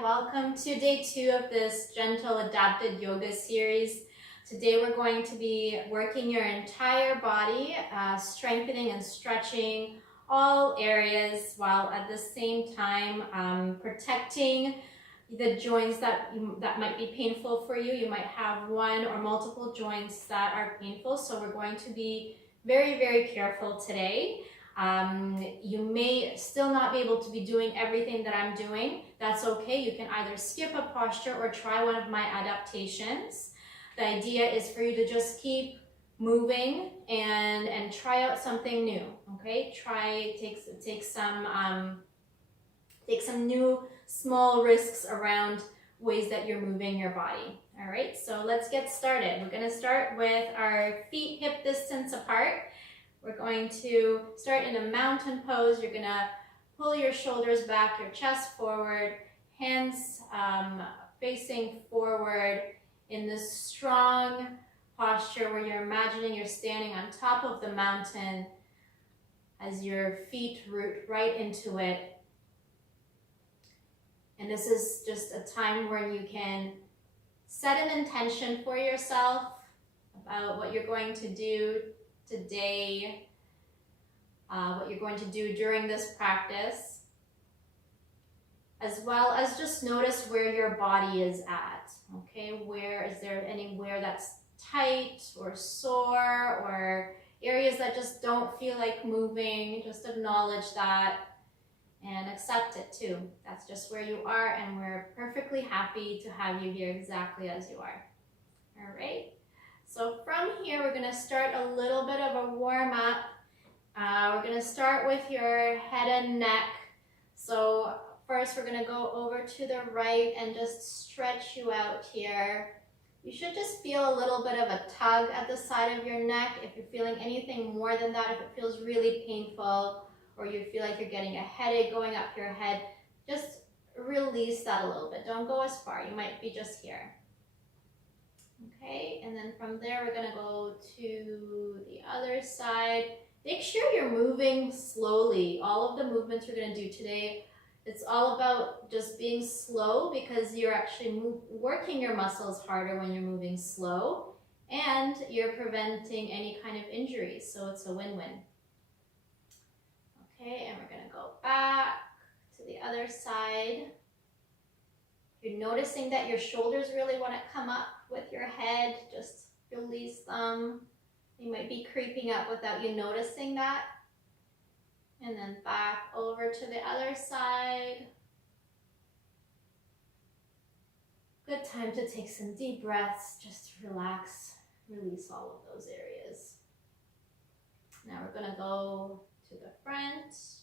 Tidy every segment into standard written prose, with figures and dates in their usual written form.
welcome to day 2 of this gentle adapted yoga series. Today we're going to be working your entire body, strengthening and stretching all areas while at the same time protecting the joints that might be painful for you. You might have one or multiple joints that are painful, so we're going to be very, very careful today. You may still not be able to be doing everything that I'm doing. That's okay. You can either skip a posture or try one of my adaptations. The idea is for you to just keep moving and try out something new. Okay, take some new small risks around ways that you're moving your body. All right, so let's get started. We're going to start with our feet hip distance apart. We're going to start in a mountain pose. You're going to pull your shoulders back, your chest forward, hands facing forward in this strong posture where you're imagining you're standing on top of the mountain as your feet root right into it. And this is just a time where you can set an intention for yourself about what you're going to do today, what you're going to do during this practice, as well as just notice where your body is at. Okay, is there anywhere that's tight or sore or areas that just don't feel like moving? Just acknowledge that and accept it too. That's just where you are, and we're perfectly happy to have you here exactly as you are. All right. So from here, we're going to start a little bit of a warm-up. We're going to start with your head and neck. So first, we're going to go over to the right and just stretch you out here. You should just feel a little bit of a tug at the side of your neck. If you're feeling anything more than that, if it feels really painful, or you feel like you're getting a headache going up your head, just release that a little bit. Don't go as far. You might be just here. Okay, and then from there, we're gonna go to the other side. Make sure you're moving slowly. All of the movements we're gonna do today, it's all about just being slow, because you're actually working your muscles harder when you're moving slow, and you're preventing any kind of injuries, so it's a win-win. Okay, and we're gonna go back to the other side. You're noticing that your shoulders really want to come up with your head. Just release them. You might be creeping up without you noticing that. And then back over to the other side. Good time to take some deep breaths. Just relax, release all of those areas. Now we're going to go to the front.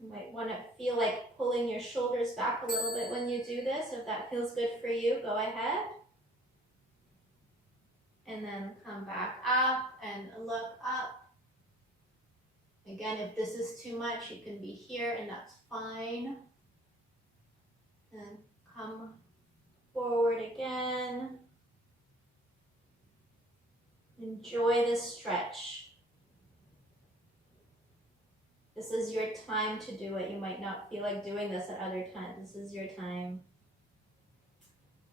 You might want to feel like pulling your shoulders back a little bit when you do this. If that feels good for you, go ahead. And then come back up and look up. Again, if this is too much, you can be here and that's fine. And come forward again. Enjoy this stretch. This is your time to do it. You might not feel like doing this at other times. This is your time.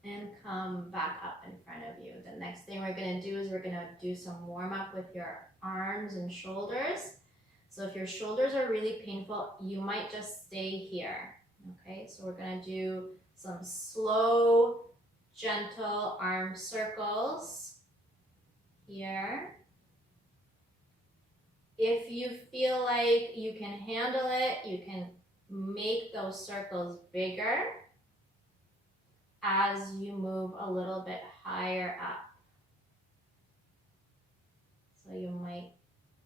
And come back up in front of you. The next thing we're going to do is we're going to do some warm-up with your arms and shoulders. So if your shoulders are really painful, you might just stay here. Okay, so we're going to do some slow, gentle arm circles here. If you feel like you can handle it, you can make those circles bigger as you move a little bit higher up. So you might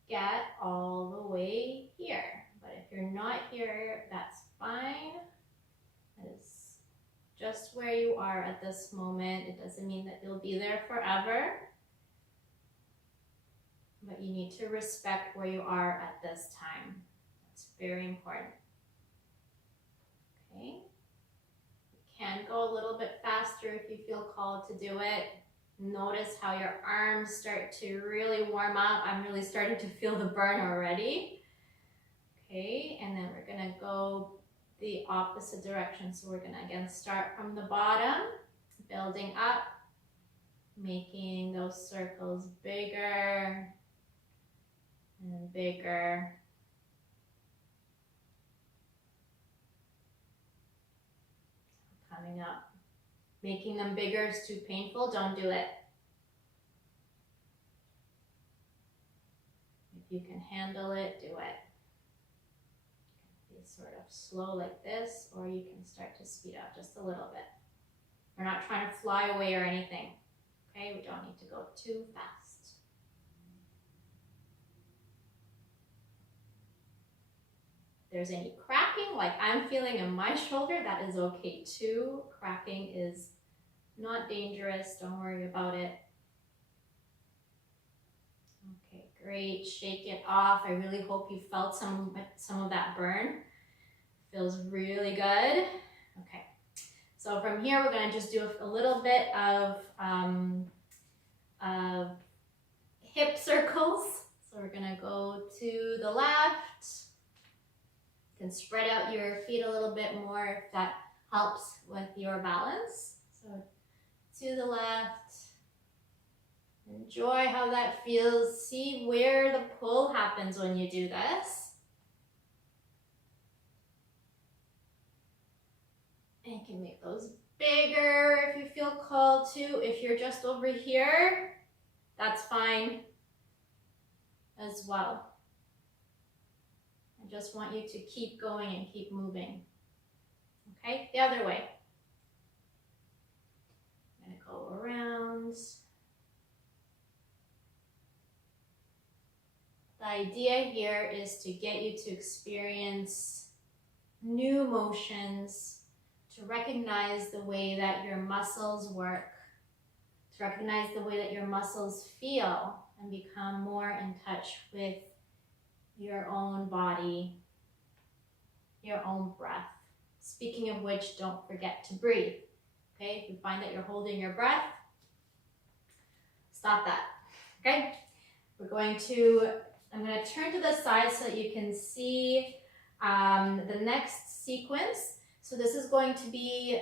get all the way here, but if you're not here, that's fine. That is just where you are at this moment. It doesn't mean that you'll be there forever. But you need to respect where you are at this time. That's very important. Okay. You can go a little bit faster if you feel called to do it. Notice how your arms start to really warm up. I'm really starting to feel the burn already. Okay, and then we're gonna go the opposite direction. So we're gonna again start from the bottom, building up, making those circles bigger and bigger. Coming up. Making them bigger is too painful, don't do it. If you can handle it, do it. Be sort of slow like this, or you can start to speed up just a little bit. We're not trying to fly away or anything. Okay, we don't need to go too fast. If there's any cracking, like I'm feeling in my shoulder, that is okay too. Cracking is not dangerous, don't worry about it. Okay, great, shake it off. I really hope you felt some of that burn. Feels really good. Okay. So from here, we're going to just do a little bit of hip circles. So we're going to go to the left. You can spread out your feet a little bit more if that helps with your balance. So to the left. Enjoy how that feels. See where the pull happens when you do this. And you can make those bigger if you feel called to. If you're just over here, that's fine as well. I just want you to keep going and keep moving. Okay, the other way. I'm gonna go around. The idea here is to get you to experience new motions, to recognize the way that your muscles work, to recognize the way that your muscles feel, and become more in touch with your own body, your own breath. Speaking of which, don't forget to breathe. Okay, if you find that you're holding your breath, stop that. Okay, I'm going to turn to the side so that you can see the next sequence. So this is going to be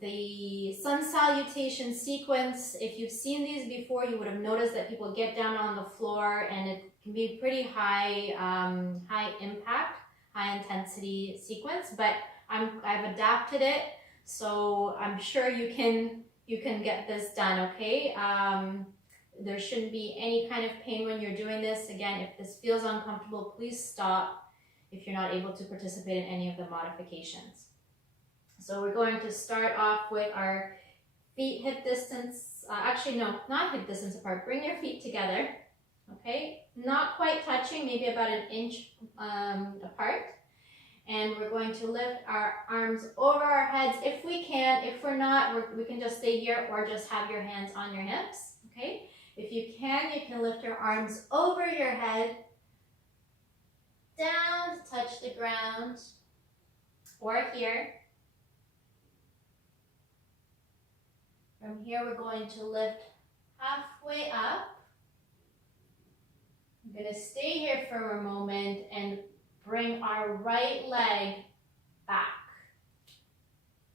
the Sun Salutation Sequence. If you've seen these before, you would have noticed that people get down on the floor, and it can be pretty high impact, high intensity sequence, but I've adapted it, so I'm sure you can get this done, okay? There shouldn't be any kind of pain when you're doing this. Again, if this feels uncomfortable, please stop if you're not able to participate in any of the modifications. So we're going to start off with our feet hip distance, actually no, not hip distance apart. Bring your feet together, okay? Not quite touching, maybe about an inch apart. And we're going to lift our arms over our heads if we can. If we're not, we can just stay here or just have your hands on your hips, okay? If you can lift your arms over your head, down to touch the ground, or here. From here, we're going to lift halfway up. I'm going to stay here for a moment and bring our right leg back,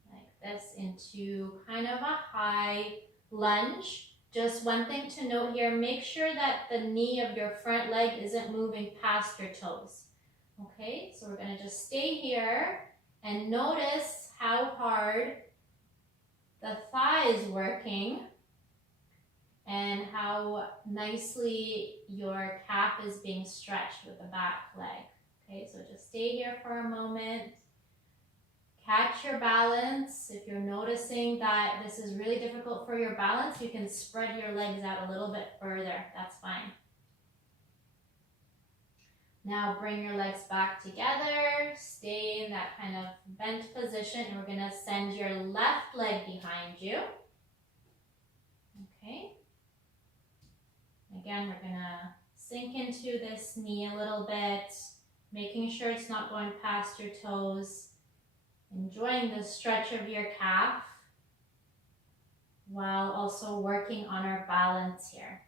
like this, into kind of a high lunge. Just one thing to note here, make sure that the knee of your front leg isn't moving past your toes. Okay, so we're going to just stay here and notice how hard the thigh is working and how nicely your calf is being stretched with the back leg. Okay, so just stay here for a moment. Catch your balance. If you're noticing that this is really difficult for your balance, you can spread your legs out a little bit further. That's fine. Now bring your legs back together. Stay in that kind of bent position, and we're going to send your left leg behind you. Okay. Again, we're going to sink into this knee a little bit, making sure it's not going past your toes. Enjoying the stretch of your calf while also working on our balance here.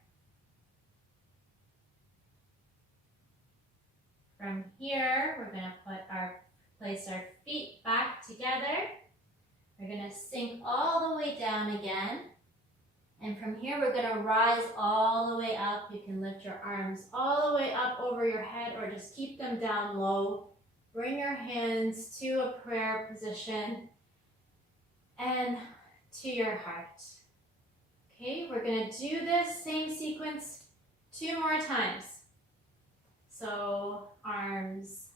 From here, we're going to put our place our feet back together. We're going to sink all the way down again. And from here, we're going to rise all the way up. You can lift your arms all the way up over your head or just keep them down low. Bring your hands to a prayer position and to your heart. Okay, we're going to do this same sequence 2 more times. So arms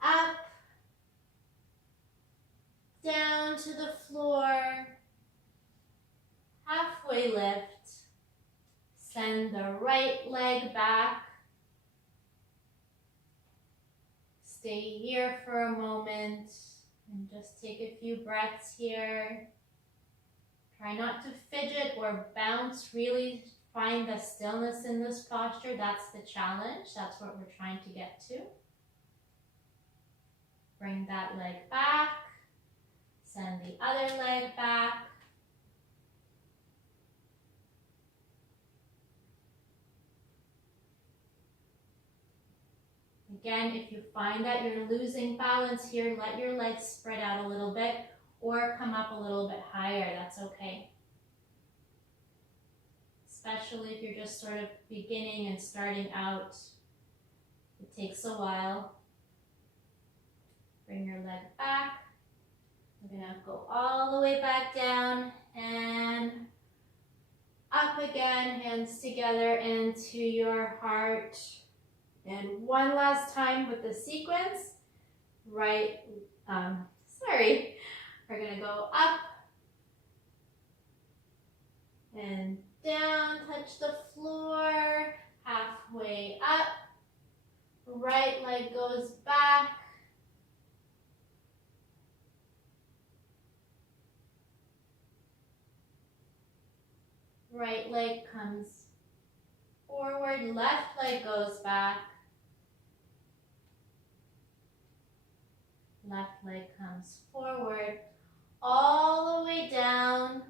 up, down to the floor, halfway lift, send the right leg back, stay here for a moment and just take a few breaths here. Try not to fidget or bounce, really find the stillness in this posture. That's the challenge, that's what we're trying to get to. Bring that leg back, send the other leg back. Again, if you find that you're losing balance here, let your legs spread out a little bit or come up a little bit higher, that's okay. Especially if you're just sort of beginning and starting out, it takes a while. Bring your leg back. We're gonna go all the way back down and up again, hands together into your heart. And one last time with the sequence, we're gonna go up and down, touch the floor, halfway up, right leg goes back, right leg comes forward, left leg goes back, left leg comes forward, all the way down,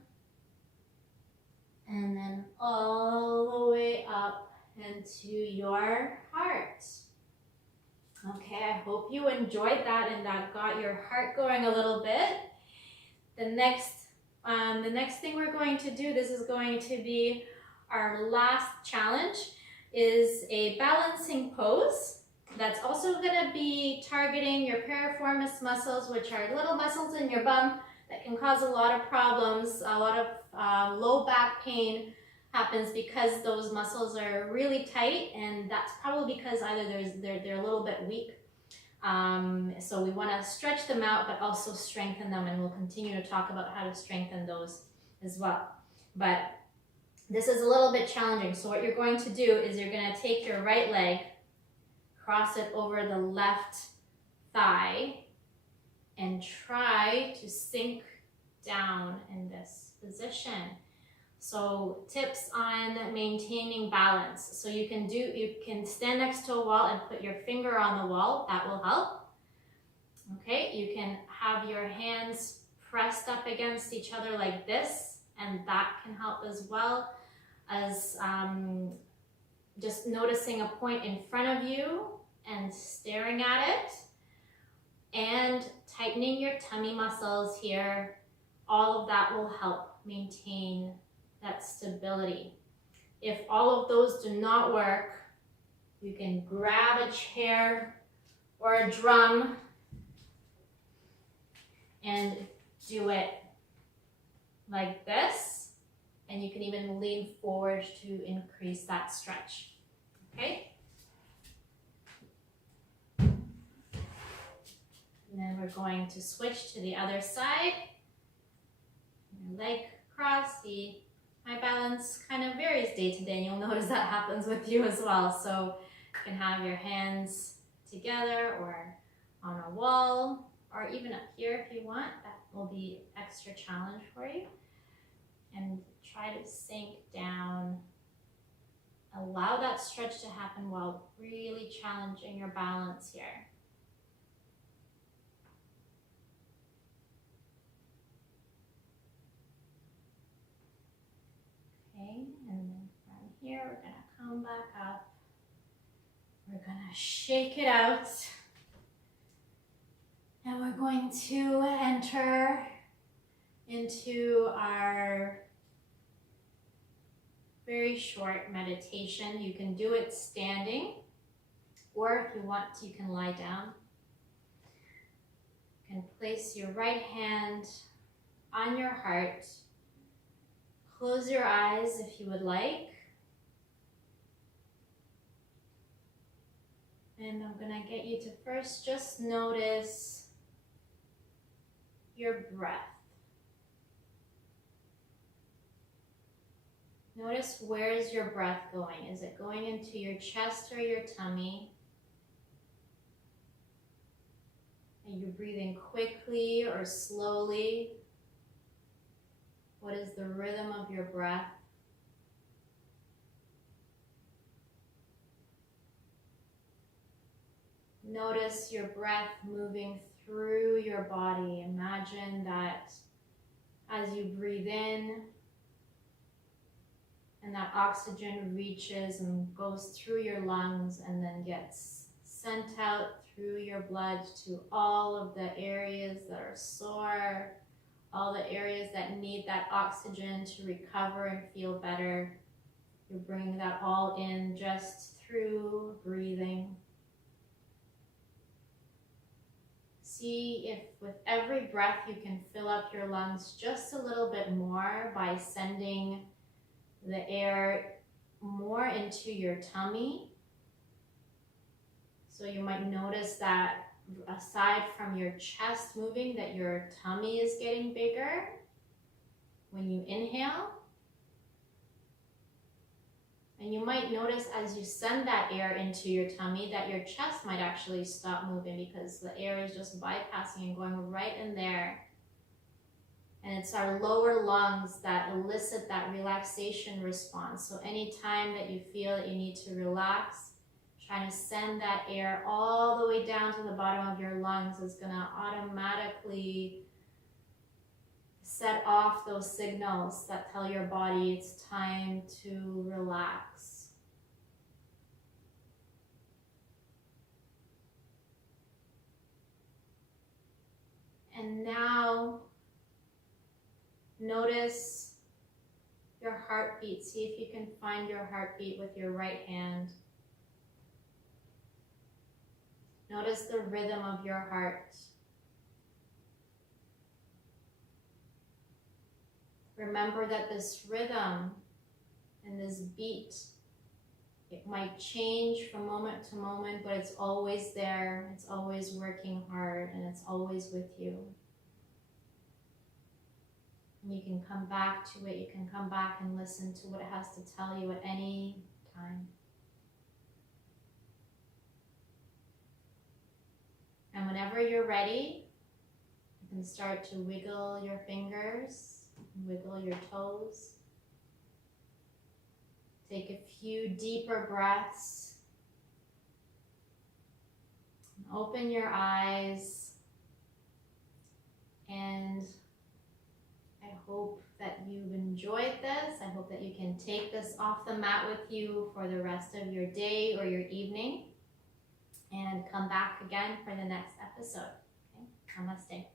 and then all the way up into your heart. Okay, I hope you enjoyed that and that got your heart going a little bit. The next thing we're going to do, this is going to be our last challenge, is a balancing pose. That's also going to be targeting your piriformis muscles, which are little muscles in your bum that can cause a lot of problems. A lot of low back pain happens because those muscles are really tight, and that's probably because either they're a little bit weak. So we want to stretch them out, but also strengthen them, and we'll continue to talk about how to strengthen those as well. But this is a little bit challenging. So what you're going to do is you're going to take your right leg, cross it over the left thigh, and try to sink down in this position. So tips on maintaining balance. So you can stand next to a wall and put your finger on the wall, that will help. Okay, you can have your hands pressed up against each other like this, and that can help as well as just noticing a point in front of you and staring at it, and tightening your tummy muscles here. All of that will help maintain that stability. If all of those do not work, you can grab a chair or a drum and do it like this, and you can even lean forward to increase that stretch. Okay? And then we're going to switch to the other side. Leg cross. See, my balance kind of varies day to day, and you'll notice that happens with you as well. So you can have your hands together or on a wall, or even up here if you want. That will be extra challenge for you. And try to sink down. Allow that stretch to happen while really challenging your balance here. Okay, and then from here we're going to come back up. We're going to shake it out. And we're going to enter into our very short meditation. You can do it standing, or if you want, you can lie down. You can place your right hand on your heart. Close your eyes if you would like. And I'm gonna get you to first just notice your breath. Notice, where is your breath going? Is it going into your chest or your tummy? Are you breathing quickly or slowly? What is the rhythm of your breath? Notice your breath moving through your body. Imagine that as you breathe in, and that oxygen reaches and goes through your lungs and then gets sent out through your blood to all of the areas that are sore, all the areas that need that oxygen to recover and feel better. You're bringing that all in just through breathing. See if with every breath you can fill up your lungs just a little bit more by sending the air more into your tummy. So you might notice that aside from your chest moving, that your tummy is getting bigger when you inhale. And you might notice as you send that air into your tummy that your chest might actually stop moving because the air is just bypassing and going right in there. And it's our lower lungs that elicit that relaxation response. So anytime that you feel that you need to relax, trying to send that air all the way down to the bottom of your lungs is going to automatically set off those signals that tell your body it's time to relax. And now, notice your heartbeat. See if you can find your heartbeat with your right hand. Notice the rhythm of your heart. Remember that this rhythm and this beat, it might change from moment to moment, but it's always there. It's always working hard, and it's always with you. And you can come back to it. You can come back and listen to what it has to tell you at any time. And whenever you're ready, you can start to wiggle your fingers, wiggle your toes. Take a few deeper breaths. Open your eyes. And I hope that you've enjoyed this. I hope that you can take this off the mat with you for the rest of your day or your evening. And come back again for the next episode. Okay? Namaste.